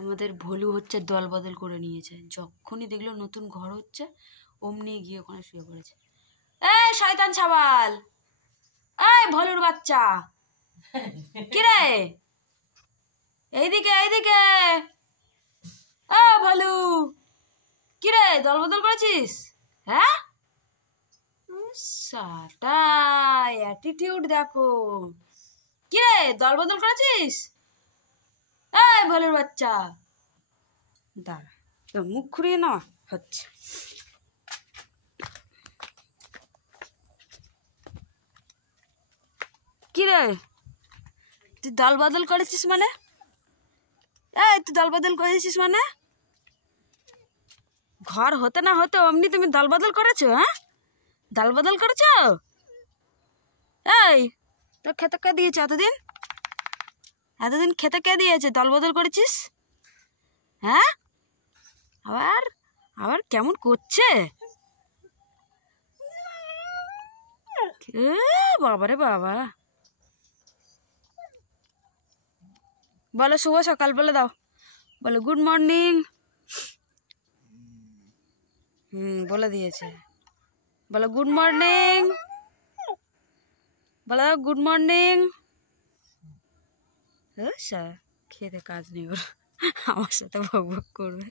আমাদের ভলু হচ্ছে দল বদল করে নিয়েছে। যখনই দেখলো নতুন ঘর হচ্ছে অমনি গিয়ে ওখানে শুয়ে পড়েছে। এই শয়তান ছাবাল, এই ভলুর বাচ্চা, কি রে এইদিকে এইদিকে। ও ভলু, কি রে দল বদল করেছিস? হ্যাঁ সাটা অ্যাটিটিউড দেখো। কি রে দল বদল করেছিস? এই ভলুর বাচ্চা দাঁড়া, মুখ ঘুরিয়ে না হচ্ছে। কি রে তুই দল বদল করেছিস মানে? এই তুই দল বদল করেছিস মানে? ঘর হতে না হতে অমনি তুমি দল বদল করেছো? হ্যাঁ দল বদল করেছো? এই তোর খেতে কে দিয়েছে? এতদিন খেতে কে দিয়েছে? দল বদল করেছিস? হ্যাঁ আবার আবার কেমন করছে? বাবারে বাবা। বলো শুভ সকাল বলে দাও, বলো গুড মর্নিং। বলে দিয়েছে, বলো গুড মর্নিং, বলে দাও গুড মর্নিং। খেতে কাজ নেই ওর, আমার সাথে ভক ভক করবে।